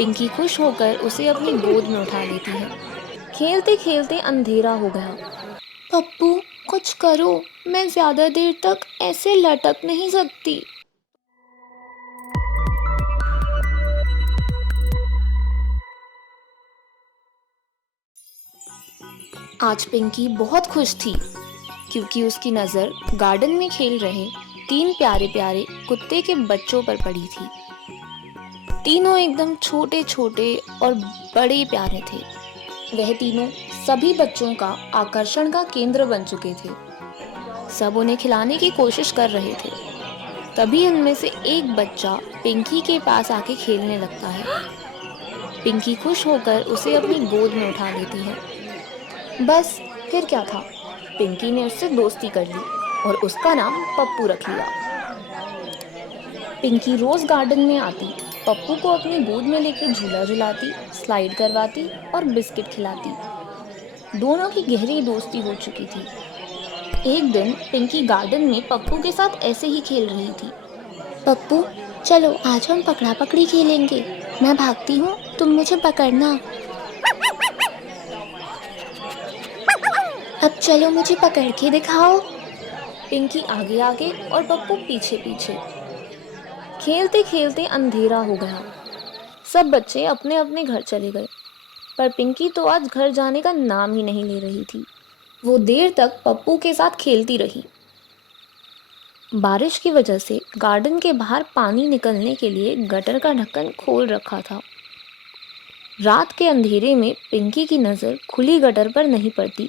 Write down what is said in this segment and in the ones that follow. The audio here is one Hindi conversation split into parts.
पिंकी खुश होकर उसे अपनी गोद में उठा लेती है। खेलते खेलते अंधेरा हो गया। पप्पू, कुछ करो, मैं ज्यादा देर तक ऐसे लटक नहीं सकती। आज पिंकी बहुत खुश थी क्योंकि उसकी नज़र गार्डन में खेल रहे 3 प्यारे प्यारे कुत्ते के बच्चों पर पड़ी थी। तीनों एकदम छोटे छोटे और बड़े प्यारे थे। वह तीनों सभी बच्चों का आकर्षण का केंद्र बन चुके थे। सब उन्हें खिलाने की कोशिश कर रहे थे। तभी उनमें से एक बच्चा पिंकी के पास आके खेलने लगता है। पिंकी खुश होकर उसे अपनी गोद में उठा लेती है। बस फिर क्या था, पिंकी ने उससे दोस्ती कर ली और उसका नाम पप्पू रख लिया। पिंकी रोज गार्डन में आती, पप्पू को अपनी गोद में लेकर झूला झुलाती, स्लाइड करवाती और बिस्किट खिलाती। दोनों की गहरी दोस्ती हो चुकी थी। एक दिन पिंकी गार्डन में पप्पू के साथ ऐसे ही खेल रही थी। पप्पू, चलो आज हम पकड़ा पकड़ी खेलेंगे। मैं भागती हूँ, तुम मुझे पकड़ना। अब चलो मुझे पकड़ के दिखाओ। पिंकी आगे आगे और पप्पू पीछे पीछे। खेलते खेलते अंधेरा हो गया। सब बच्चे अपने अपने घर चले गए, पर पिंकी तो आज घर जाने का नाम ही नहीं ले रही थी। वो देर तक पप्पू के साथ खेलती रही। बारिश की वजह से गार्डन के बाहर पानी निकलने के लिए गटर का ढक्कन खोल रखा था। रात के अंधेरे में पिंकी की नज़र खुली गटर पर नहीं पड़ती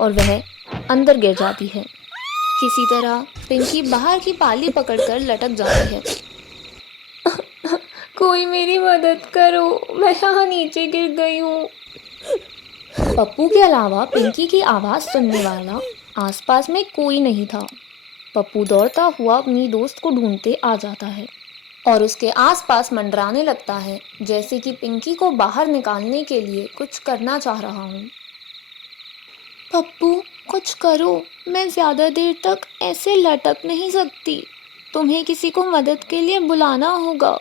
और वह अंदर गिर जाती है। किसी तरह पिंकी बाहर की पाली पकड़कर लटक जाती है। कोई मेरी मदद करो, मैं यहाँ नीचे गिर गई हूँ। पप्पू के अलावा पिंकी की आवाज़ सुनने वाला आसपास में कोई नहीं था। पप्पू दौड़ता हुआ अपनी दोस्त को ढूंढते आ जाता है और उसके आसपास मंडराने लगता है, जैसे कि पिंकी को बाहर निकालने के लिए कुछ करना चाह रहा हूँ। पप्पू, कुछ करो, मैं ज़्यादा देर तक ऐसे लटक नहीं सकती। तुम्हें किसी को मदद के लिए बुलाना होगा।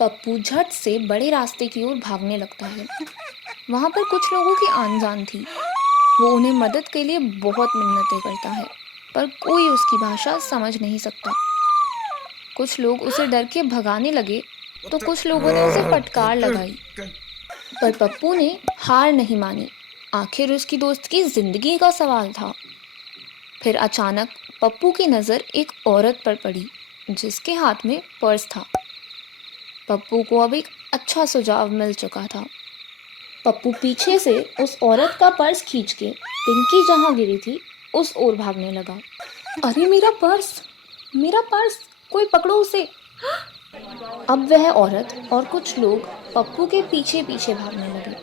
पप्पू झट से बड़े रास्ते की ओर भागने लगता है। वहाँ पर कुछ लोगों की आन जान थी। वो उन्हें मदद के लिए बहुत मिन्नतें करता है, पर कोई उसकी भाषा समझ नहीं सकता। कुछ लोग उसे डर के भगाने लगे तो कुछ लोगों ने उसे फटकार लगाई, पर पप्पू ने हार नहीं मानी। आखिर उसकी दोस्त की जिंदगी का सवाल था। फिर अचानक पप्पू की नज़र एक औरत पर पड़ी जिसके हाथ में पर्स था। पप्पू को अब एक अच्छा सुझाव मिल चुका था। पप्पू पीछे से उस औरत का पर्स खींच के पिंकी जहाँ गिरी थी उस ओर भागने लगा। अरे मेरा पर्स, मेरा पर्स, कोई पकड़ो उसे। अब वह औरत और कुछ लोग पप्पू के पीछे पीछे भागने लगे।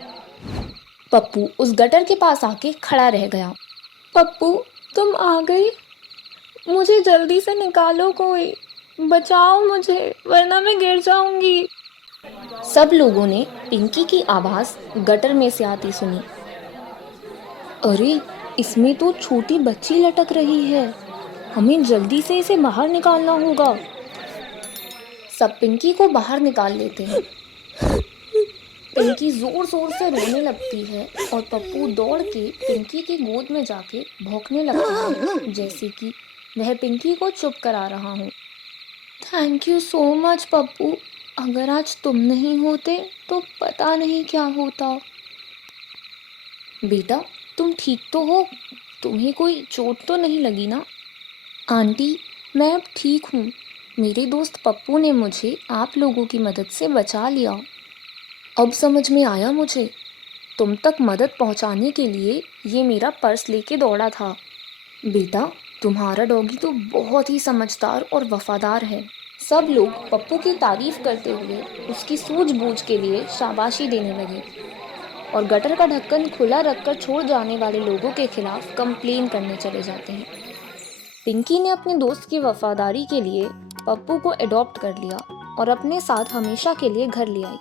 पप्पू उस गटर के पास आके खड़ा रह गया। पप्पू, तुम आ गई? मुझे जल्दी से निकालो, कोई बचाओ मुझे, वरना मैं गिर जाऊंगी। सब लोगों ने पिंकी की आवाज़ गटर में से आती सुनी। अरे, इसमें तो छोटी बच्ची लटक रही है, हमें जल्दी से इसे बाहर निकालना होगा। सब पिंकी को बाहर निकाल लेते हैं। पिंकी जोर जोर से रोने लगती है और पप्पू दौड़ के पिंकी की गोद में जाके भौंकने लगता है, जैसे कि वह पिंकी को चुप करा रहा हो। Thank you so much Pappu, अगर आज तुम नहीं होते तो पता नहीं क्या होता। बेटा, तुम ठीक तो हो? तुम्हें कोई चोट तो नहीं लगी ना? आंटी, मैं अब ठीक हूँ। मेरे दोस्त पप्पू ने मुझे आप लोगों की मदद से बचा लिया। अब समझ में आया मुझे, तुम तक मदद पहुँचाने के लिए ये मेरा पर्स लेके दौड़ा था। बेटा, तुम्हारा डॉगी तो बहुत ही समझदार और वफादार है। सब लोग पप्पू की तारीफ करते हुए उसकी सूझबूझ के लिए शाबाशी देने लगे और गटर का ढक्कन खुला रखकर छोड़ जाने वाले लोगों के खिलाफ कंप्लेन करने चले जाते हैं। पिंकी ने अपने दोस्त की वफादारी के लिए पप्पू को अडॉप्ट कर लिया और अपने साथ हमेशा के लिए घर ले आई।